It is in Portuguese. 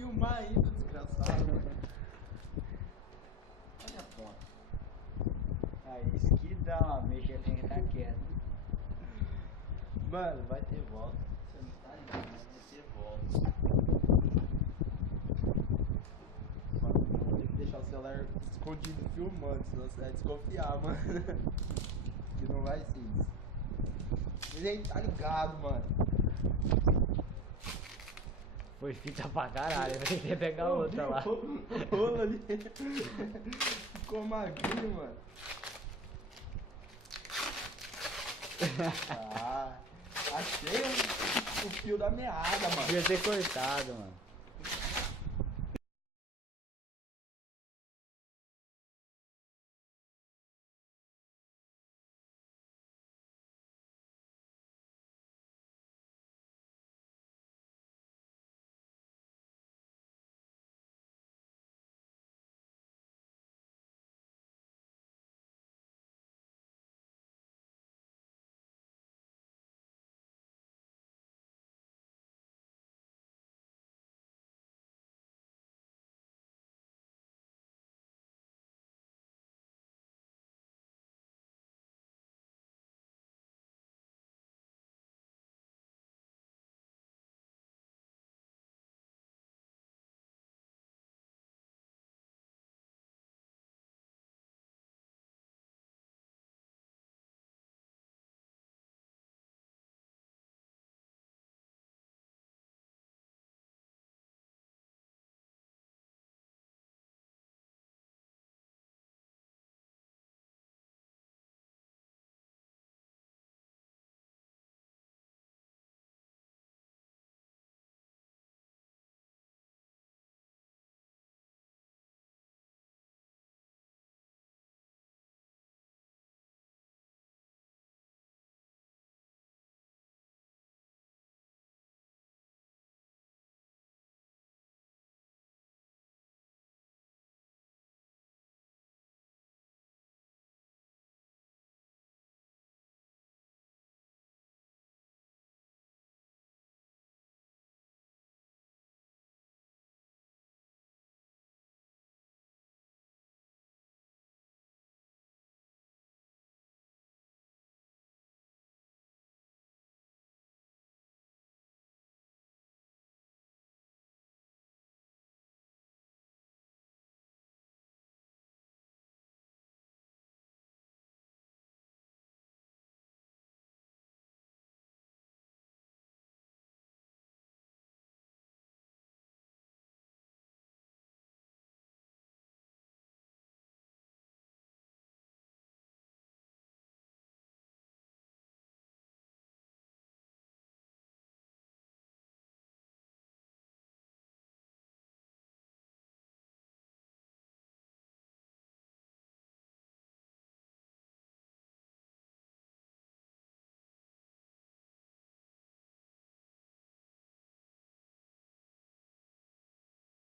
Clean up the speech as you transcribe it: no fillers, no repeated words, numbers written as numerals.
filmar ainda, desgraçado. Olha a foto. Aí, isso que dá uma mexa, tem que estar quieto. Mano, vai ter volta. Você não tá ligado, mas vai ter volta. Mano, tem que deixar o celular escondido filmando, senão você vai desconfiar, mano. Que não vai ser isso. Mas aí tá ligado, mano. Foi fita pra caralho, vai ter que pegar outra lá. O rolo ali. Ficou magrinho, mano. Ah, achei o fio da meada, mano. Devia ter cortado, mano.